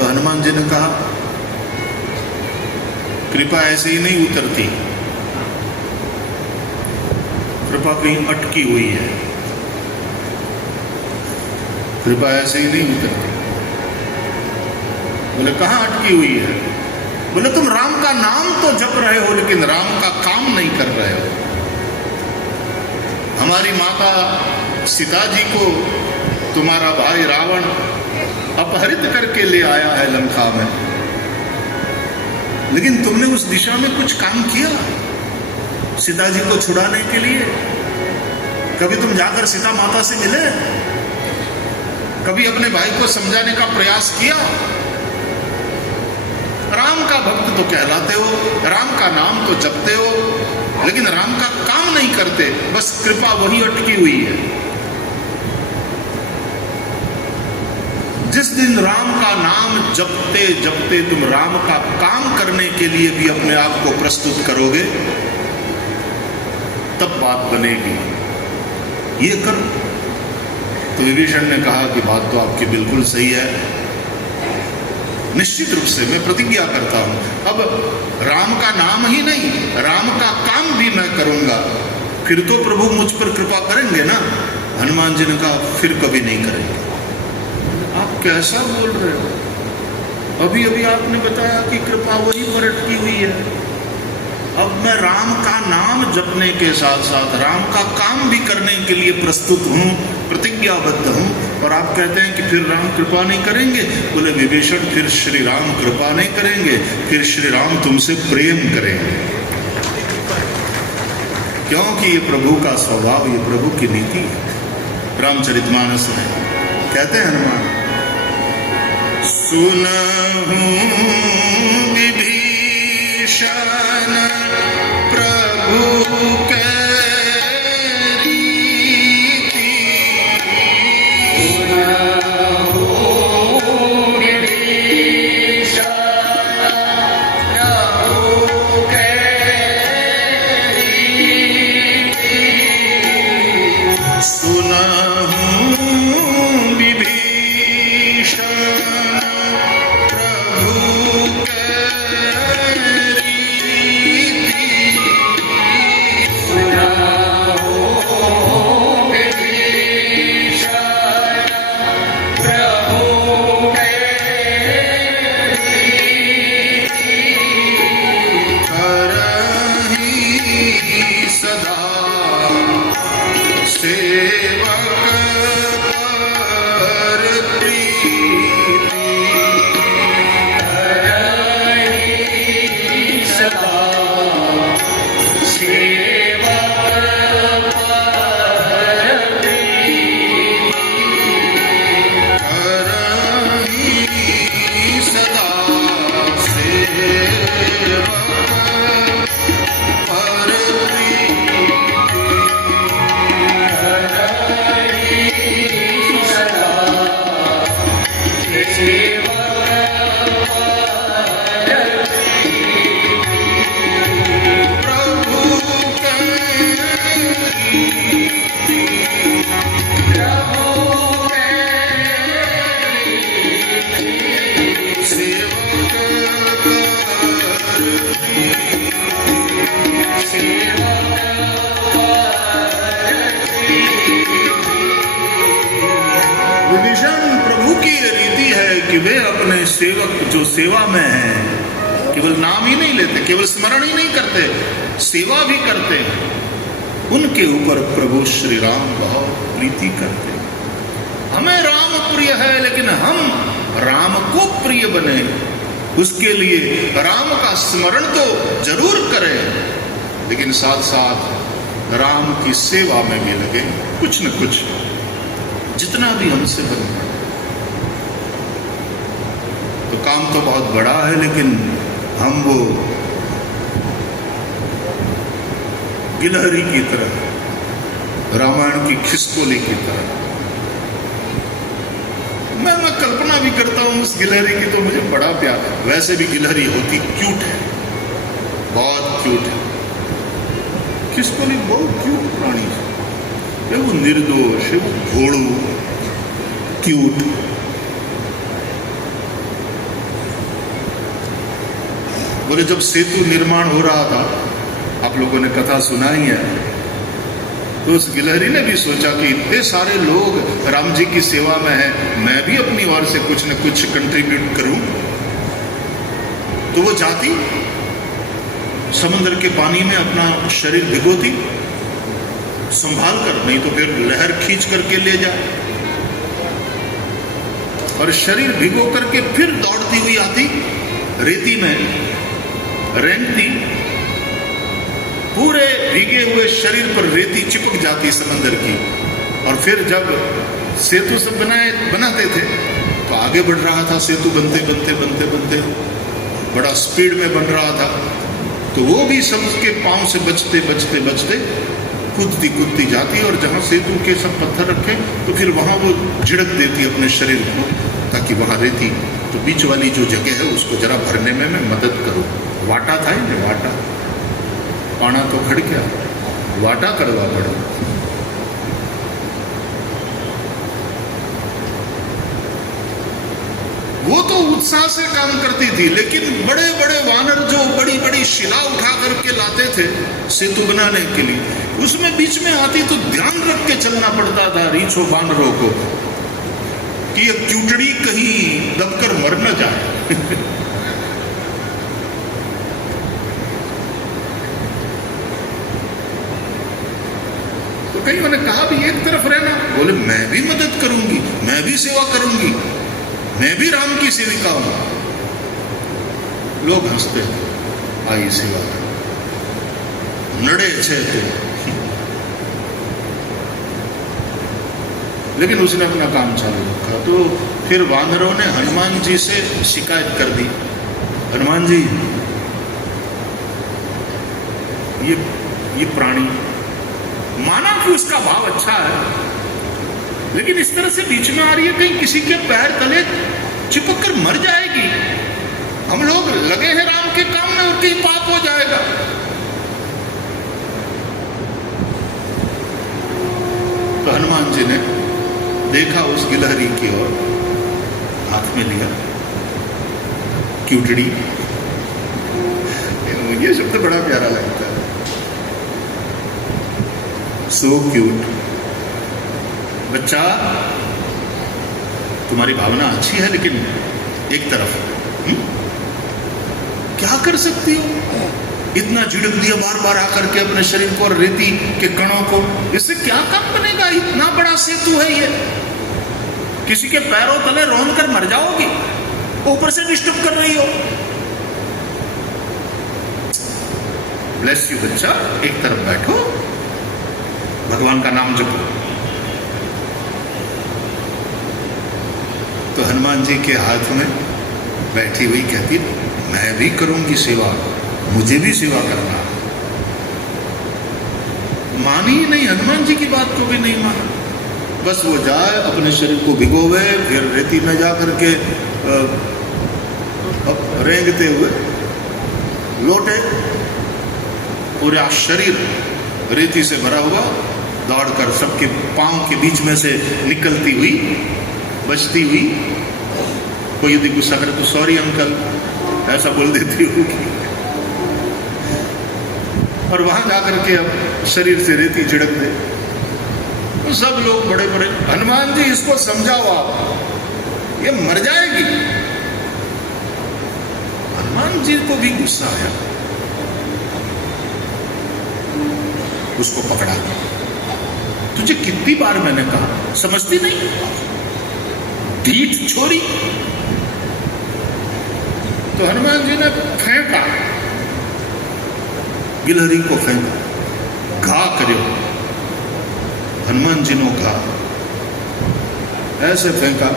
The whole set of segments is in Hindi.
तो हनुमान जी ने कहा कृपा ऐसे ही नहीं उतरती, कृपा कहीं अटकी हुई है, कृपा ऐसे ही नहीं उतरती। बोले कहाँ अटकी हुई है? बोले तुम राम का नाम तो जप रहे हो लेकिन राम का काम नहीं कर रहे हो। हमारी माता सीता जी को तुम्हारा भाई रावण अपहरित करके ले आया है लंका में, लेकिन तुमने उस दिशा में कुछ काम किया सीता जी को छुड़ाने के लिए? कभी तुम जाकर सीता माता से मिले? कभी अपने भाई को समझाने का प्रयास किया? राम का भक्त तो कहलाते हो, राम का नाम तो जपते हो, लेकिन राम का काम नहीं करते, बस कृपा वही अटकी हुई है। जिस दिन राम का नाम जपते जपते तुम राम का काम करने के लिए भी अपने आप को प्रस्तुत करोगे, तब बात बनेगी। ये कर। तो विभीषण ने कहा कि बात तो आपकी बिल्कुल सही है, निश्चित रूप से मैं प्रतिज्ञा करता हूं, अब राम का नाम ही नहीं राम का काम भी मैं करूंगा, फिर तो प्रभु मुझ पर कृपा करेंगे ना। हनुमान जी ने कहा फिर कभी नहीं करेंगे। आप कैसा बोल रहे हो? अभी अभी आपने बताया कि कृपा वही पर अटकी हुई है। अब मैं राम का नाम जपने के साथ साथ राम का काम भी करने के लिए प्रस्तुत हूं, प्रतिज्ञाबद्ध हूं, और आप कहते हैं कि फिर राम कृपा नहीं करेंगे। बोले विभीषण फिर श्री राम कृपा नहीं करेंगे, फिर श्री राम तुमसे प्रेम करेंगे, क्योंकि ये प्रभु का स्वभाव, ये प्रभु की नीति है। रामचरितमानस में कहते हैं हनुमान, सुनहु विभीषण प्रभु के सेवक जो सेवा में है केवल नाम ही नहीं लेते, केवल स्मरण ही नहीं करते, सेवा भी करते हैं, उनके ऊपर प्रभु श्री राम बहुत प्रीति करते हैं। हमें राम प्रिय है, लेकिन हम राम को प्रिय बने, उसके लिए राम का स्मरण तो जरूर करें, लेकिन साथ साथ राम की सेवा में भी लगे, कुछ न कुछ जितना भी हमसे बने। तो काम तो बहुत बड़ा है, लेकिन हम वो गिलहरी की तरह, रामायण की खिसकोली की तरह, मैं कल्पना भी करता हूं उस गिलहरी की, तो मुझे बड़ा प्यार। वैसे भी गिलहरी होती क्यूट है, बहुत क्यूट है, खिसकोली बहुत क्यूट प्राणी है, वो निर्दोष है, वो घोड़ू क्यूट, बोले जब सेतु निर्माण हो रहा था, आप लोगों ने कथा सुना ही है, तो उस गिलहरी ने भी सोचा कि इतने सारे लोग राम जी की सेवा में हैं, मैं भी अपनी ओर से कुछ न कुछ कंट्रीब्यूट करूं। तो वो जाती, समुद्र के पानी में अपना शरीर भिगोती संभाल कर, नहीं तो फिर लहर खींच करके ले जाए, और शरीर भिगो करके फिर दौड़ती हुई आती, रेती में रेंगती, पूरे भीगे हुए शरीर पर रेती चिपक जाती समंदर की। और फिर जब सेतु सब बनाते थे तो आगे बढ़ रहा था सेतु, बनते बनते बनते बनते बड़ा स्पीड में बन रहा था, तो वो भी सबके पांव से बचते बचते बचते कूदती कूदती जाती, और जहां सेतु के सब पत्थर रखे तो फिर वहां वो झिड़क देती अपने शरीर को, ताकि वहां रेती, तो बीच वाली जो जगह है उसको जरा भरने में मैं मदद करूं। वाटा था ही, वाटा पाना तो खड़ गया, वाटा करवा पड़ा। वो तो उत्साह से काम करती थी, लेकिन बड़े बड़े वानर जो बड़ी बड़ी शिला उठा करके लाते थे सेतु बनाने के लिए, उसमें बीच में आती तो ध्यान रख के चलना पड़ता था रीछों वानरों को कि ये क्यूटड़ी कहीं दबकर मर न जाए। तो कहीं मैंने कहा भी एक तरफ रहना, बोले मैं भी मदद करूंगी, मैं भी सेवा करूंगी, मैं भी राम की सेविका हूं। लोग हंसते थे, आई सेवा नड़े छे थे, लेकिन उसने अपना काम चालू रखा। तो फिर वानरों ने हनुमान जी से शिकायत कर दी, हनुमान जी ये प्राणी, माना कि उसका भाव अच्छा है, लेकिन इस तरह से बीच में आ रही है, कहीं किसी के पैर तले चिपक कर मर जाएगी, हम लोग लगे हैं राम के काम में और कहीं पाप हो जाएगा। तो हनुमान जी ने देखा उस गिलहरी की ओर, हाथ में लिया क्यूटड़ी, ये शब्द बड़ा प्यारा लगता है, सो क्यूट। बच्चा तुम्हारी भावना अच्छी है, लेकिन एक तरफ क्या कर सकती हो, इतना झिड़क दिया बार बार आकर के अपने शरीर को और रेती के कणों को, इससे क्या काम बनेगा, इतना बड़ा सेतु है ये, किसी के पैरों तले रोंद कर मर जाओगी, ऊपर से डिस्टर्ब कर रही हो। ब्लेस यू बच्चा, एक तरफ बैठो, भगवान का नाम जपो। तो हनुमान जी के हाथ में बैठी हुई कहती, मैं भी करूंगी सेवा, मुझे भी सेवा करना। मानी ही नहीं, हनुमान जी की बात को भी नहीं माना, बस वो जाए अपने शरीर को भिगोवे, फिर रेती में जा करके रेंगते हुए लौटे, पूरा शरीर रेती से भरा हुआ, दौड़कर सबके पांव के बीच में से निकलती हुई, बचती हुई। कोई यदि गुस्सा करे तो सॉरी अंकल ऐसा बोल देती होगी, और वहां जाकर के अब शरीर से रेती झिड़क दे। तो सब लोग बड़े बड़े, हनुमान जी इसको समझाओ आप, ये मर जाएगी। हनुमान जी को भी गुस्सा आया, उसको पकड़ा। तुझे कितनी बार मैंने कहा, समझती नहीं, ढीठ छोरी। तो हनुमान जी ने फेंका, गिलहरी को फेंका, घा करो। हनुमान जी ने घा ऐसे फेंका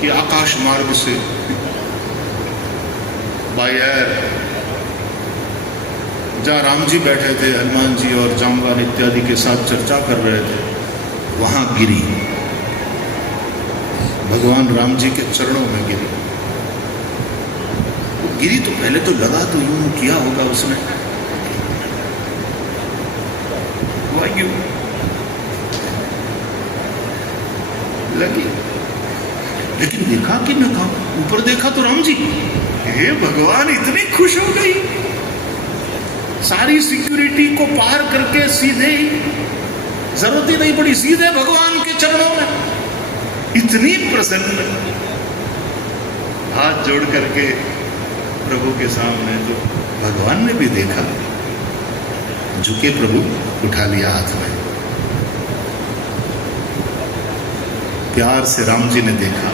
कि आकाश मार्ग से बाय एयर, जहाँ राम जी बैठे थे, हनुमान जी और जामवान इत्यादि के साथ चर्चा कर रहे थे, वहां गिरी, भगवान राम जी के चरणों में गिरी। वो गिरी तो पहले तो लगा तो यूं किया होगा उसने, यूं लगी, लेकिन देखा कि मैं कहा, ऊपर देखा तो राम जी, हे भगवान, इतनी खुश हो गई, सारी सिक्योरिटी को पार करके सीधे ही, जरूरत ही नहीं पड़ी, सीधे भगवान के चरणों में, इतनी प्रसन्न, हाथ जोड़ करके प्रभु के सामने। तो भगवान ने भी देखा, झुके प्रभु, उठा लिया हाथ में। प्यार से राम जी ने देखा,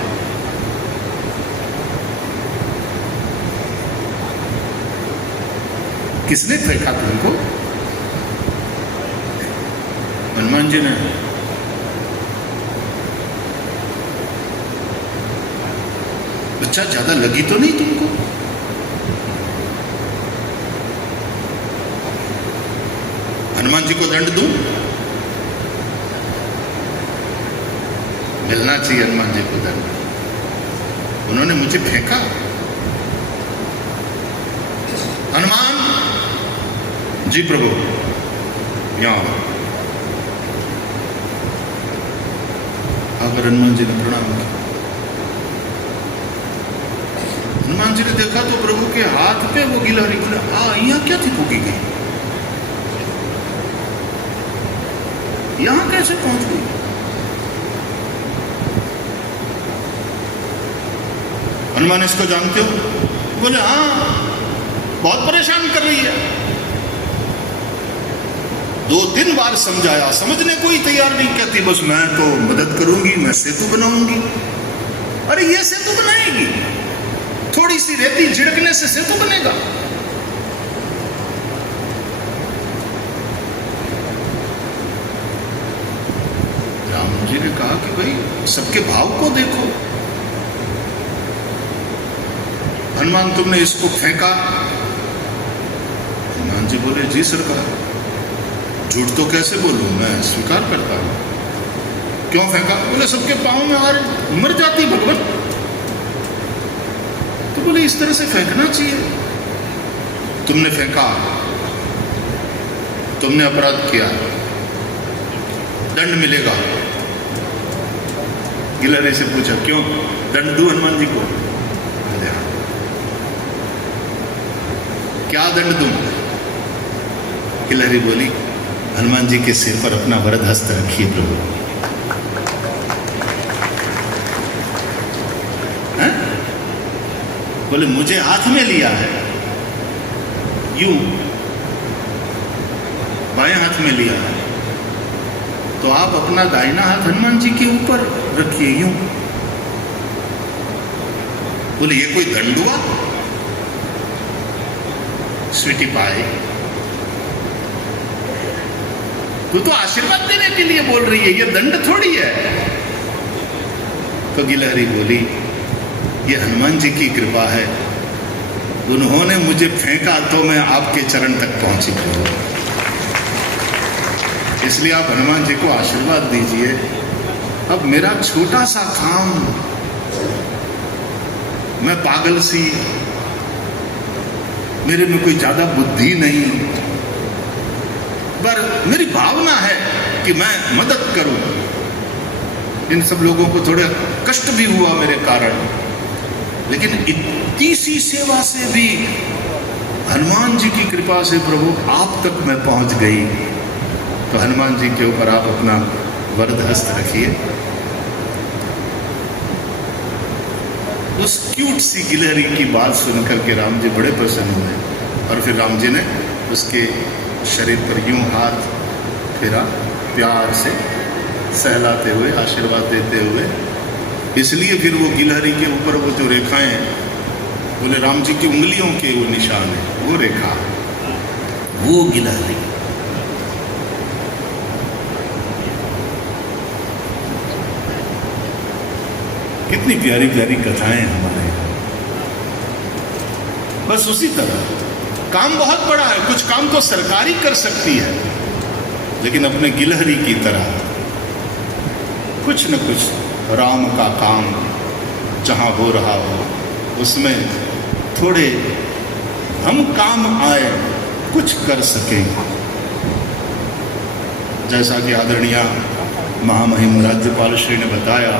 किसने फेंका तुमको? हनुमान जी ने। बच्चा, ज्यादा लगी तो नहीं तुमको? हनुमान जी को दंड दूं? मिलना चाहिए हनुमान जी को दंड। उन्होंने मुझे फेंका। हनुमान जी, प्रभु यहां आकर हनुमान जी ने प्रणाम किया। हनुमान जी ने देखा तो प्रभु के हाथ पे वो गिलहरी, यहाँ क्या थी फूकी गई, यहां कैसे पहुंच गई? हनुमान इसको जानते हो? बोले हाँ, बहुत परेशान कर रही है। 2-3 बार समझाया, समझने कोई तैयार नहीं, कहती बस मैं तो मदद करूंगी, मैं सेतु बनाऊंगी। अरे ये सेतु बनाएगी? थोड़ी सी रेती झिड़कने से सेतु बनेगा? राम जी ने कहा कि भाई सबके भाव को देखो। हनुमान, तुमने इसको फेंका? हनुमान जी बोले जी सरकार, झूठ तो कैसे बोलूं, मैं स्वीकार करता हूं। क्यों फेंका? बोले सबके पांव में और मर जाती भगवान। तो बोले इस तरह से फेंकना चाहिए। तुमने फेंका, तुमने अपराध किया, दंड मिलेगा। गिलहरी से पूछा क्यों, दंड दूं हनुमान जी को? क्या दंड दूं? गिलहरी बोली, हनुमान जी के सिर पर अपना वरद हस्त रखिए प्रभु। बोले मुझे हाथ में लिया है, यूं बाएं हाथ में लिया है, तो आप अपना दाहिना हाथ हनुमान जी के ऊपर रखिए, यूं। बोले ये कोई दंड हुआ? स्वीटी पाए, तू तो आशीर्वाद देने के लिए बोल रही है, ये दंड थोड़ी है। तो गिलहरी बोली, ये हनुमान जी की कृपा है, उन्होंने मुझे फेंका तो मैं आपके चरण तक पहुंची हूं, इसलिए आप हनुमान जी को आशीर्वाद दीजिए। अब मेरा छोटा सा काम, मैं पागल सी, मेरे में कोई ज्यादा बुद्धि नहीं, पर मेरी भावना है कि मैं मदद करूं। इन सब लोगों को थोड़ा कष्ट भी हुआ मेरे कारण, लेकिन इतनी सी सेवा से भी हनुमान जी की कृपा से प्रभु आप तक मैं पहुंच गई। तो हनुमान जी के ऊपर आप अपना वरद हस्त रखिए। उस क्यूट सी गिलहरी की बात सुनकर के राम जी बड़े प्रसन्न हुए, और फिर राम जी ने उसके शरीर पर यूं हाथ फेरा, प्यार से सहलाते हुए, आशीर्वाद देते हुए। इसलिए फिर वो गिलहरी के ऊपर वो जो रेखाएं, बोले राम जी की उंगलियों के वो निशान है, वो रेखा, वो गिलहरी। कितनी प्यारी प्यारी कथाएं हमारे यहाँ। बस उसी तरह काम बहुत बड़ा है, कुछ काम तो सरकारी कर सकती है, लेकिन अपने गिलहरी की तरह कुछ न कुछ राम का काम जहां हो रहा हो, उसमें थोड़े हम काम आए, कुछ कर सकें। जैसा कि आदरणीय महामहिम राज्यपाल श्री ने बताया,